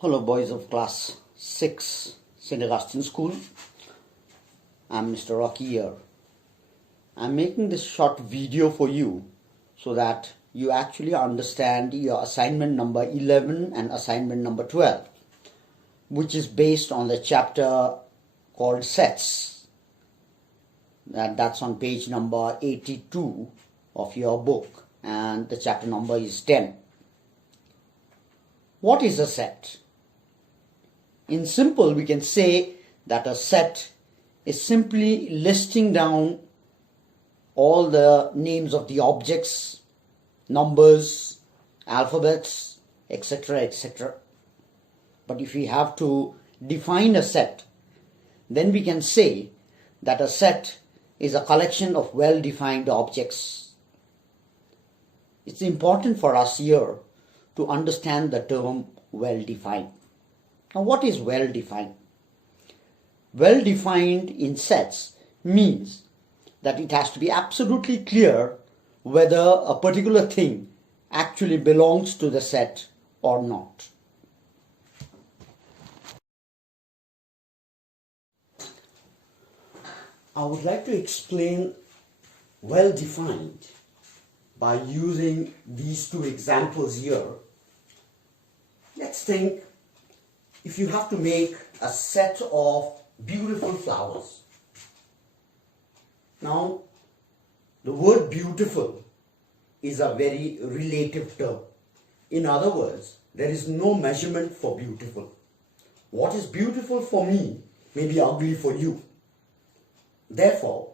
Hello boys of class 6 St. Augustine School. I'm Mr. Rocky here. I'm making this short video for you so that you actually understand your assignment number 11 and assignment number 12, which is based on the chapter called sets. That's on page number 82 of your book, and the chapter number is 10. What is a set? In simple, we can say that a set is simply listing down all the names of the objects, numbers, alphabets, etc., etc. But if we have to define a set, then we can say that a set is a collection of well-defined objects. It's important for us here to understand the term well-defined. Now, what is well-defined? Well-defined in sets means that it has to be absolutely clear whether a particular thing actually belongs to the set or not. I would like to explain well-defined by using these two examples here. Let's think, if you have to make a set of beautiful flowers. Now, the word beautiful is a very relative term. In other words, there is no measurement for beautiful. What is beautiful for me may be ugly for you. Therefore,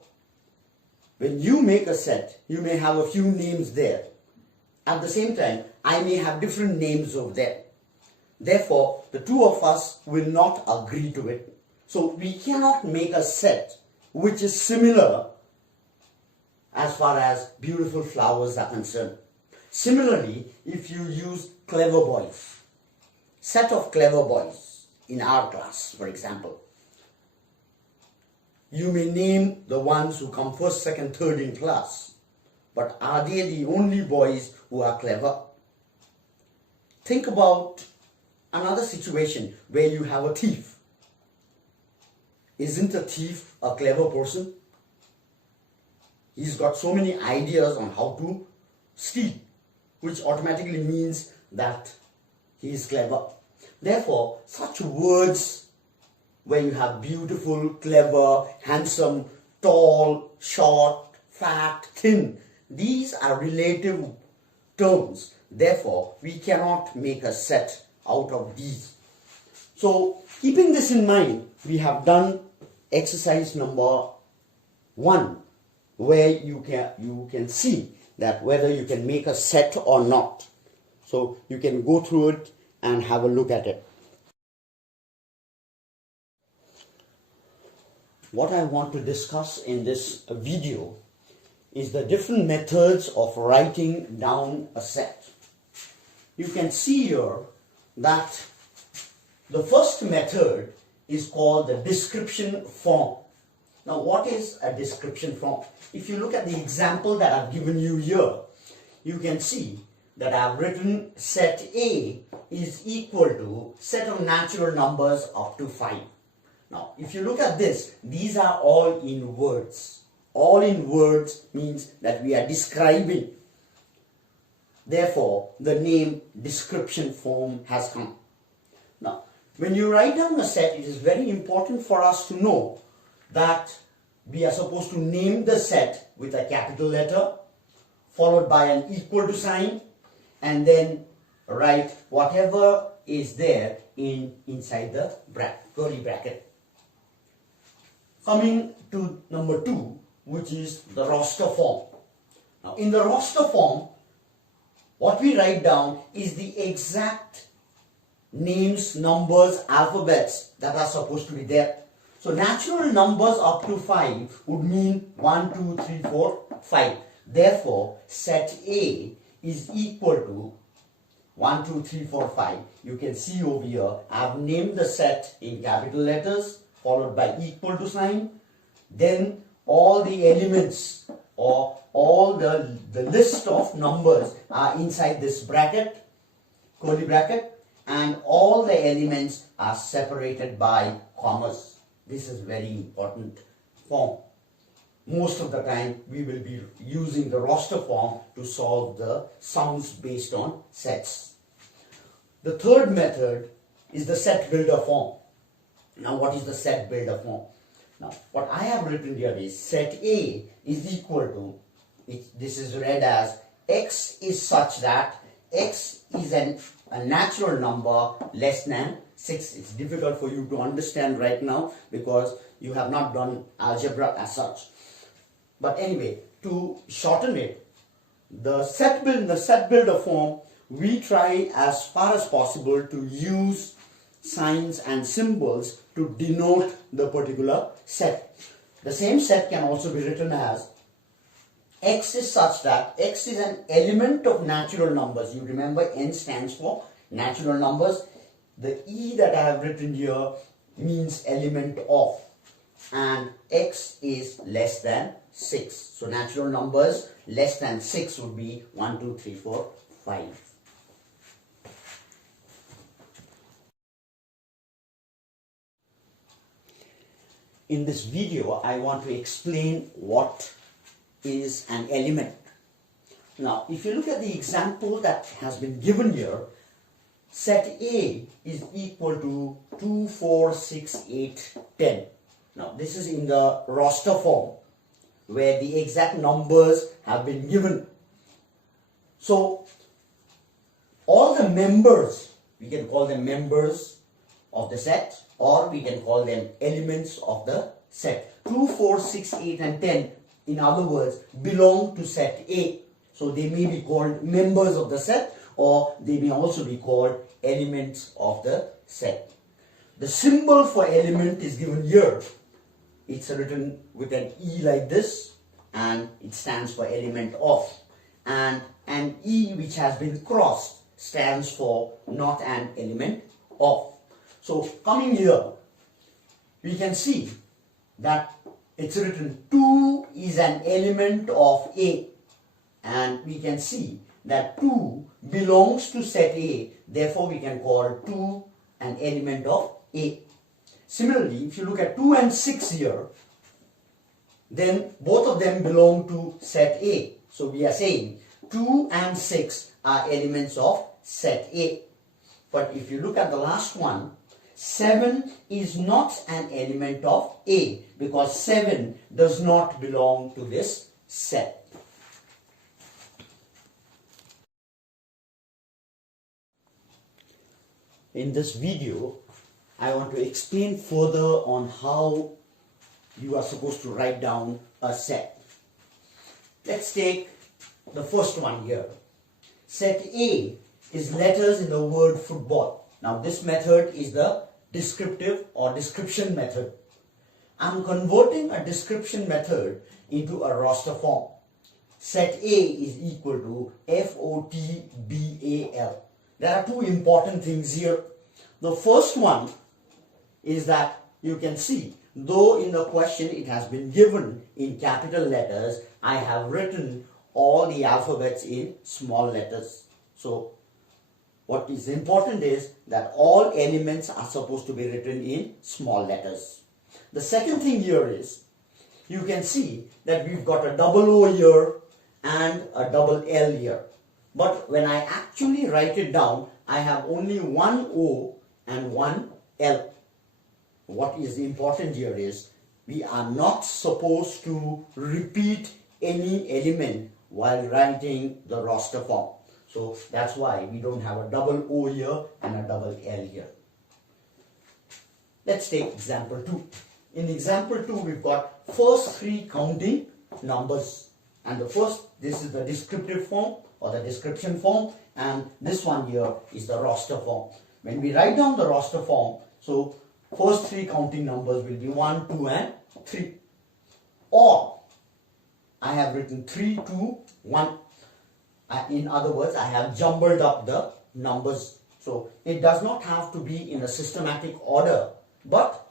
when you make a set, you may have a few names there. At the same time, I may have different names over there. Therefore, the two of us will not agree to it. So we cannot make a set which is similar as far as beautiful flowers are concerned. Similarly, if you use clever boys, set of clever boys in our class, for example, you may name the ones who come first, second, third in class, but are they the only boys who are clever? Think about another situation where you have a thief. Isn't a thief a clever person? He's got so many ideas on how to steal, which automatically means that he is clever. Therefore, such words where you have beautiful, clever, handsome, tall, short, fat, thin, these are relative terms. Therefore, we cannot make a set out of these. So, keeping this in mind, we have done exercise number 1, where you can see that whether you can make a set or not. So, you can go through it and have a look at it. What I want to discuss in this video is the different methods of writing down a set. You can see here that the first method is called the description form. Now, what is a description form? If you look at the example that I've given you here, you can see that I've written set A is equal to set of natural numbers up to 5. Now, if you look at this, these are all in words. All in words means that we are describing. Therefore, the name description form has come. Now, when you write down a set, it is very important for us to know that we are supposed to name the set with a capital letter, followed by an equal to sign, and then write whatever is there inside the curly bracket. Coming to number 2, which is the roster form. Now, in the roster form, what we write down is the exact names, numbers, alphabets that are supposed to be there. So natural numbers up to 5 would mean 1, 2, 3, 4, 5. Therefore, set A is equal to 1, 2, 3, 4, 5. You can see over here, I have named the set in capital letters, followed by equal to sign. Then all the elements or all the list of numbers are inside this bracket, curly bracket, and all the elements are separated by commas. This is very important form. Most of the time we will be using the roster form to solve the sums based on sets. The third method is the set builder form. Now what is the set builder form? Now what I have written here is set A is equal to, this is read as x is such that x is a natural number less than 6. It's difficult for you to understand right now because you have not done algebra as such. But anyway, to shorten it, the set builder form, we try as far as possible to use signs and symbols to denote the particular set. The same set can also be written as x is such that x is an element of natural numbers. You remember n stands for natural numbers. The e that I have written here means element of, and x is less than 6. So natural numbers less than 6 would be 1, 2, 3, 4, 5. In this video, I want to explain what is an element. Now, if you look at the example that has been given here, set A is equal to 2, 4, 6, 8, 10. Now, this is in the roster form where the exact numbers have been given. So, all the members, we can call them members of the set, or we can call them elements of the set. 2, 4, 6, 8 and 10, in other words, belong to set A. So they may be called members of the set, or they may also be called elements of the set. The symbol for element is given here. It's written with an E like this, and it stands for element of. And an E which has been crossed stands for not an element of. So coming here, we can see that it's written 2 is an element of A, and we can see that 2 belongs to set A, therefore we can call 2 an element of A. Similarly, if you look at 2 and 6 here, then both of them belong to set A. So we are saying 2 and 6 are elements of set A. But if you look at the last one, 7 is not an element of A because 7 does not belong to this set. In this video, I want to explain further on how you are supposed to write down a set. Let's take the first one here. Set A is letters in the word football. Now this method is the descriptive or description method. I'm converting a description method into a roster form. Set A is equal to FOTBAL. There are two important things here. The first one is that you can see, though in the question it has been given in capital letters, I have written all the alphabets in small letters. So what is important is that all elements are supposed to be written in small letters. The second thing here is, you can see that we've got a double O here and a double L here. But when I actually write it down, I have only one O and one L. What is important here is, we are not supposed to repeat any element while writing the roster form. So that's why we don't have a double O here and a double L here. Let's take example 2. In example 2, we've got first 3 counting numbers. And this is the descriptive form or the description form, and this one here is the roster form. When we write down the roster form, so first 3 counting numbers will be 1, 2 and 3. Or I have written 3, 2, 1. In other words, I have jumbled up the numbers. So it does not have to be in a systematic order, but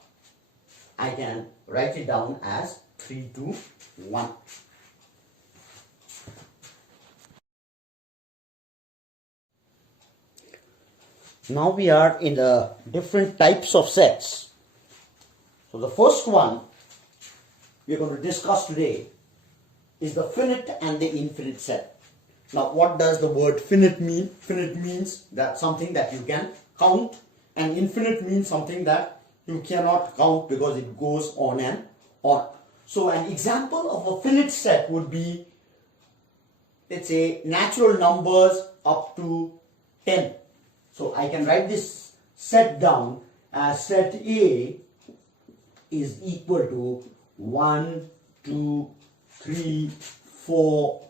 I can write it down as 3, 2, 1. Now we are in the different types of sets. So the first one we are going to discuss today is the finite and the infinite set. Now what does the word finite mean? Finite means that something that you can count, and infinite means something that you cannot count because it goes on and on. So an example of a finite set would be, let's say, natural numbers up to 10. So I can write this set down as set A is equal to 1, 2, 3, 4,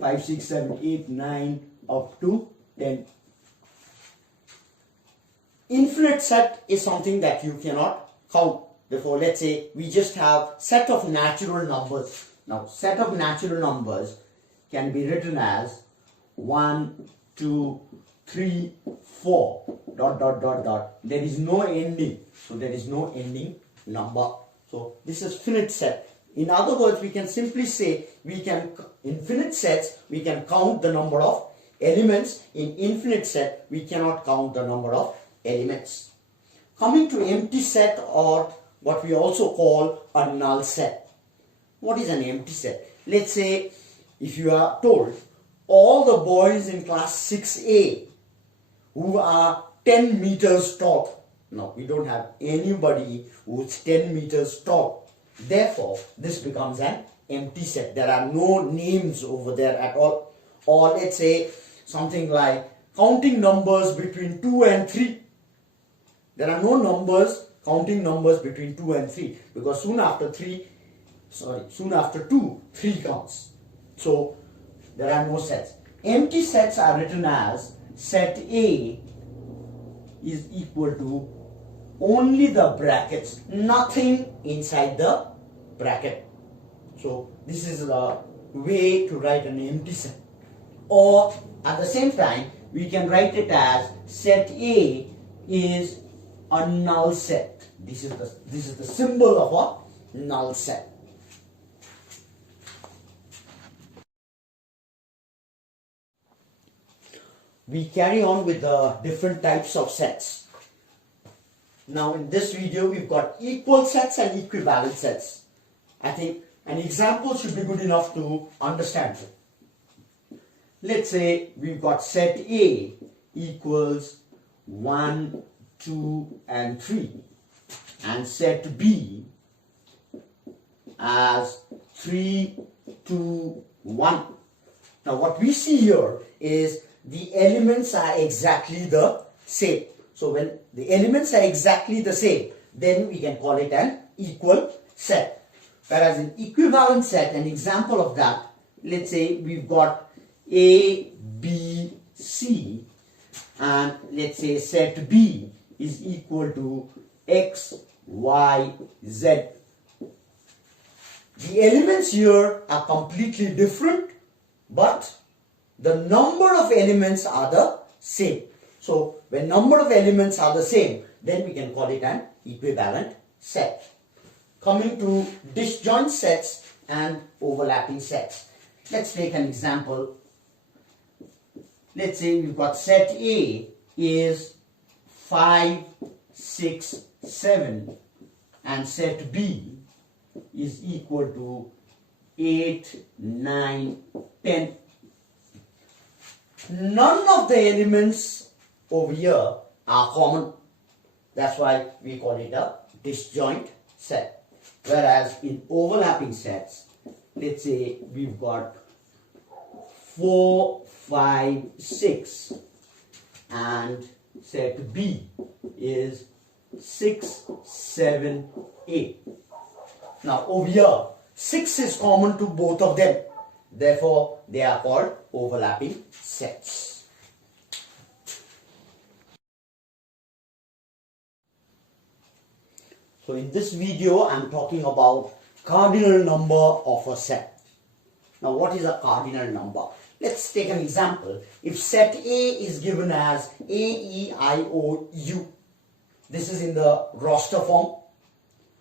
5, 6, 7, 8, 9 up to 10. Infinite set is something that you cannot count. Therefore, let's say we just have set of natural numbers. Now, set of natural numbers can be written as 1, 2, 3, 4, dot, dot, dot, dot. There is no ending. So, there is no ending number. So, this is finite set. In other words, we can simply say in finite sets, we can count the number of elements. In infinite set, we cannot count the number of elements. Coming to empty set, or what we also call a null set. What is an empty set? Let's say if you are told all the boys in class 6A who are 10 meters tall. Now we don't have anybody who's 10 meters tall. Therefore, this becomes an empty set. There are no names over there at all. Or let's say something like counting numbers between 2 and 3. There are no numbers, counting numbers between 2 and 3, because soon after 2, 3 counts. So there are no sets. Empty sets are written as set A is equal to only the brackets, nothing inside the bracket. So this is the way to write an empty set. Or at the same time, we can write it as set A is a null set. This is the symbol of a null set. We carry on with the different types of sets. Now in this video we've got equal sets and equivalent sets. I think an example should be good enough to understand it. Let's say we've got set A equals 1, 2 and 3, and set B as 3, 2, 1. Now what we see here is the elements are exactly the same. So when the elements are exactly the same, then we can call it an equal set. Whereas an equivalent set, an example of that, let's say we've got A, B, C, and let's say set B is equal to X, Y, Z. The elements here are completely different, but the number of elements are the same. So when number of elements are the same, then we can call it an equivalent set. Coming to disjoint sets and overlapping sets. Let's take an example. Let's say we've got set A is 5, 6, 7, and set B is equal to 8, 9, 10. None of the elements over here are common. That's why we call it a disjoint set. Whereas in overlapping sets, let's say we've got 4, 5, 6, and set B is 6, 7, 8. Now over here, 6 is common to both of them. Therefore, they are called overlapping sets. So in this video, I am talking about cardinal number of a set. Now what is a cardinal number? Let's take an example. If set A is given as A, E, I, O, U, this is in the roster form.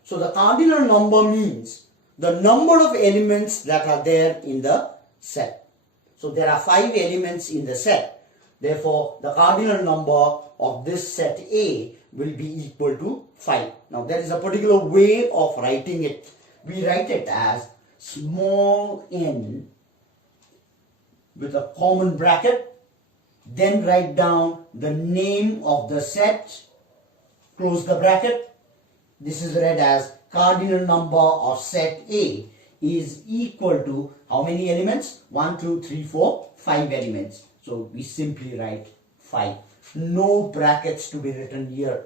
So the cardinal number means the number of elements that are there in the set. So there are 5 elements in the set. Therefore, the cardinal number of this set A will be equal to 5. Now, there is a particular way of writing it. We write it as small n with a common bracket, then write down the name of the set, close the bracket. This is read as cardinal number of set A is equal to how many elements? 1, 2, 3, 4, 5 elements. So we simply write 5. No brackets to be written here.